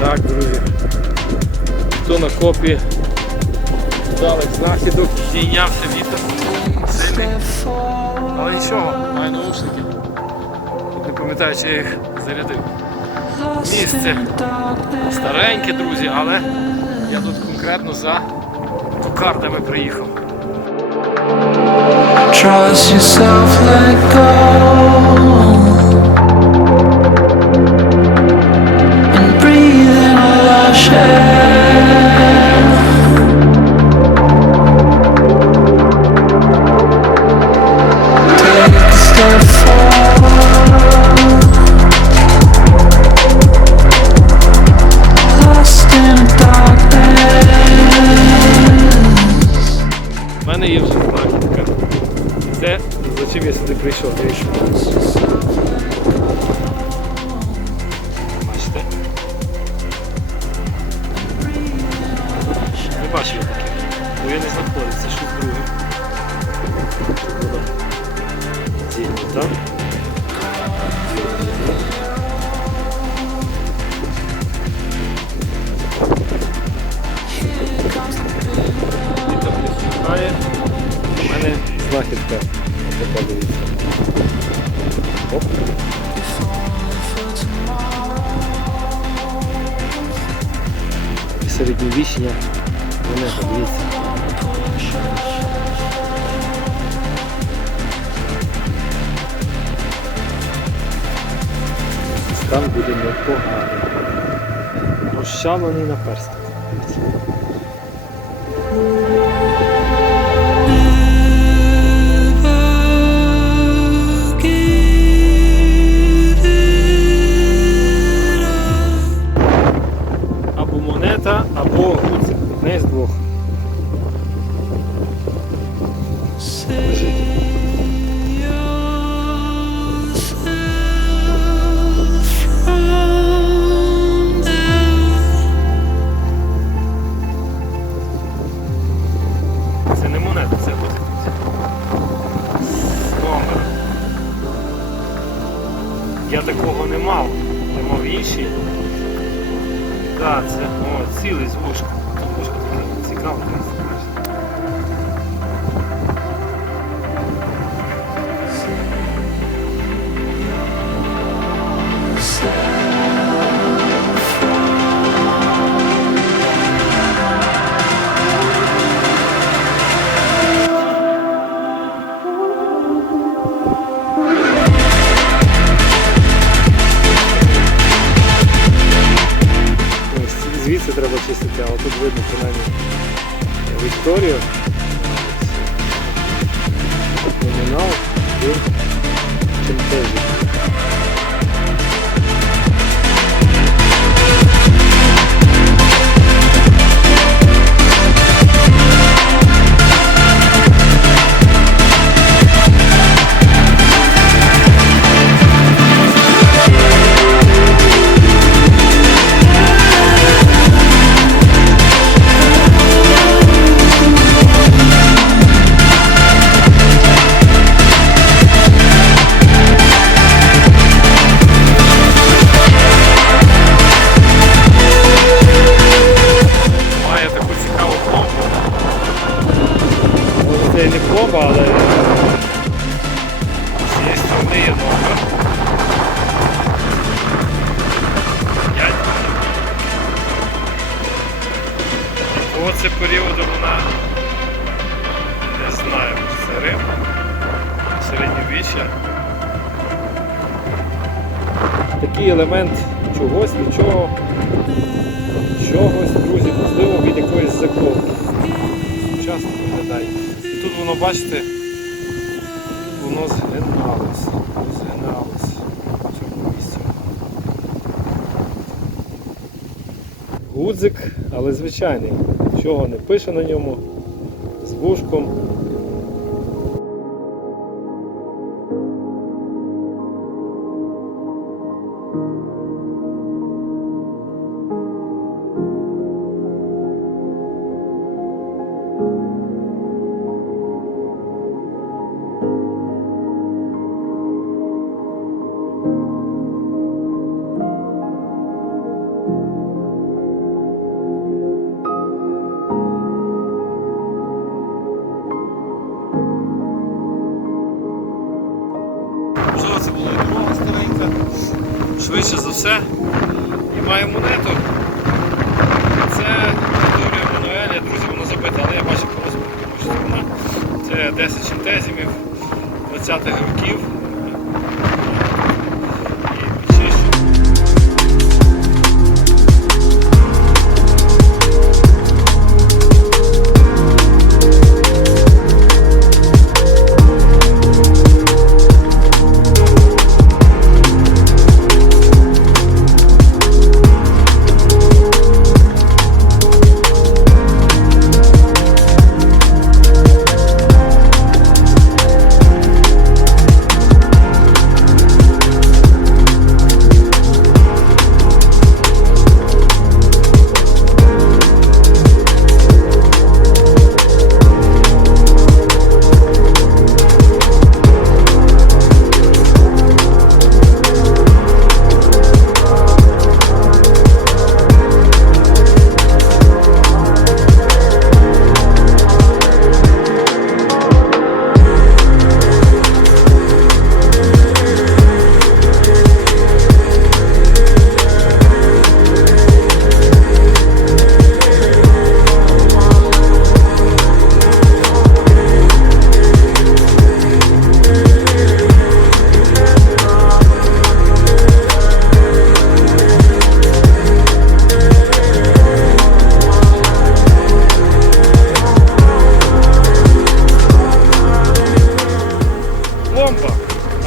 Так, друзі, хто на копі вдалих знахідок, здійнявся вітер сильний, але нічого, маю наушники. Тут не пам'ятаю, чи я їх зарядив. Місце стареньке, друзі, але я тут конкретно за кокардами приїхав. Trust yourself, let go, and breathe in a lush air. Take a step forward, lost in a darkness. У мене є вже знахідка. Це, за чим я сюди прийшов, дивіться. Бачите? Не бачу я таке, бо я не знаходиться, щось друге. Дійсно, так? Вітер не встигає. У мене знахідка. Така, дивіться. Оп. І середньовічня монета, дивіться. Стан буде непоганий. Розчавлений на перстах. Або гудзик, одне з двох. Це не монета, це гудзик. З номером. Я такого не мав. Я мав інші. Так, це цілий з вушком. Вушко таке цікаве. Звідси треба чистити, але тут видно принаймні Вікторію. Номінал і чемпезі. Це не пломба, але є сторони є добре. Якого це періоду вона, не знаю, це Рим, середньовіччя. Такий елемент чогось, нічого, чогось, друзі, можливо, від якоїсь заколки. Сучасно виглядає. І тут воно, бачите, воно згиналось в цьому місці. Гудзик, але звичайний, нічого не пише на ньому, з вушком. швидше за все. І маю монету. Це Вікторія Мануеля, друзі, воно забите, але я бачив по розміру, тому що вона. Це 10 centезимів 20-х років. І чищу.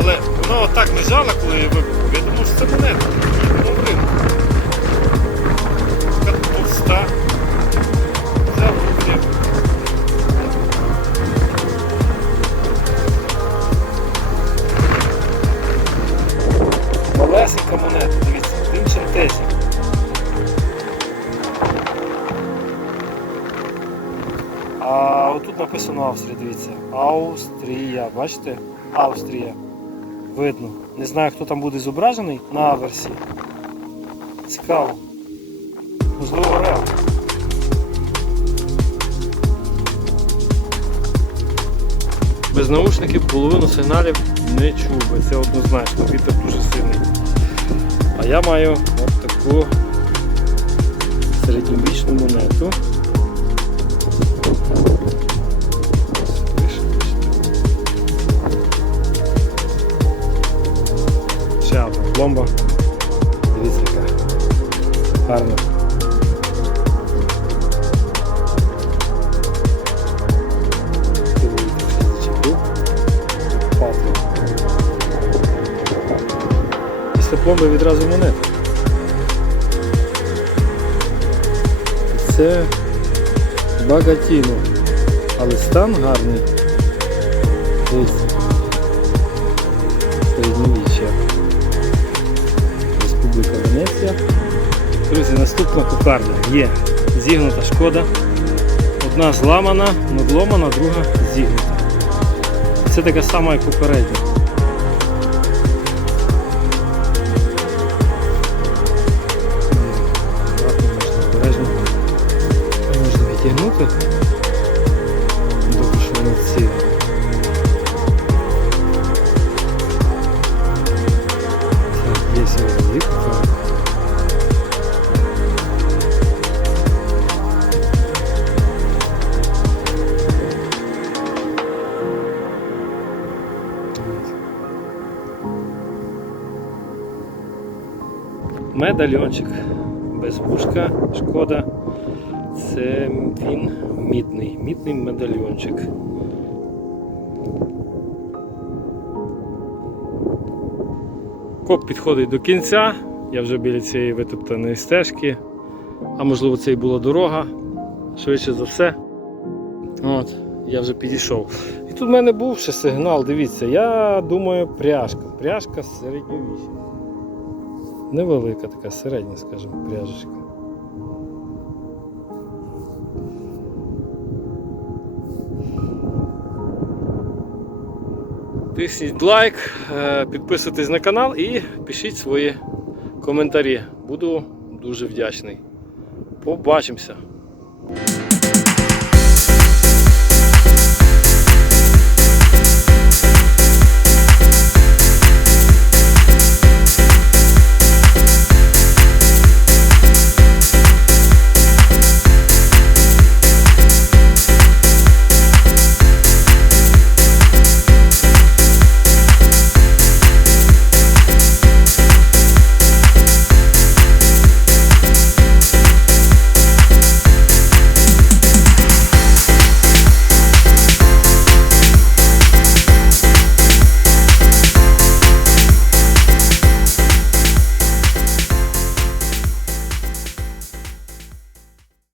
Але воно отак лежало, коли я викупив. Я думав, що це монета. Воно в ринку. Така товста. Взяв руки. Малесенька монета, дивіться, 1 centesimo. А отут написано Австрія, дивіться. Австрія, бачите? Австрія. Видно. Не знаю, хто там буде зображений на аверсі. Цікаво. Можливо, реально. Без наушників половину сигналів не чув би. Це однозначно. Вітер дуже сильний. А я маю от таку середньовічну монету. Ще одна пломба. Дивіться, яка гарна. Після пломби відразу монета. Це багатіно, але стан гарний. Дивіться. Середньовіччя. Республіка Венеція. Друзі, наступна кокарда. Є зігнута шкода. Одна зламана, надломана, друга зігнута. Це така сама, як попередня. Можна відтягнути, доки що вона ціла. Так, є сьогодні. Медальйончик без вушка, шкода. Це він мідний медальйончик. Коп підходить до кінця, я вже біля цієї витоптаної стежки, а можливо це і була дорога, швидше за все. От, я вже підійшов. І тут в мене був ще сигнал, дивіться, я думаю пряжка середньовічна. Невелика така, середня, скажімо, пряжечка. Тисніть лайк, підписуйтесь на канал і пишіть свої коментарі. Буду дуже вдячний. Побачимося!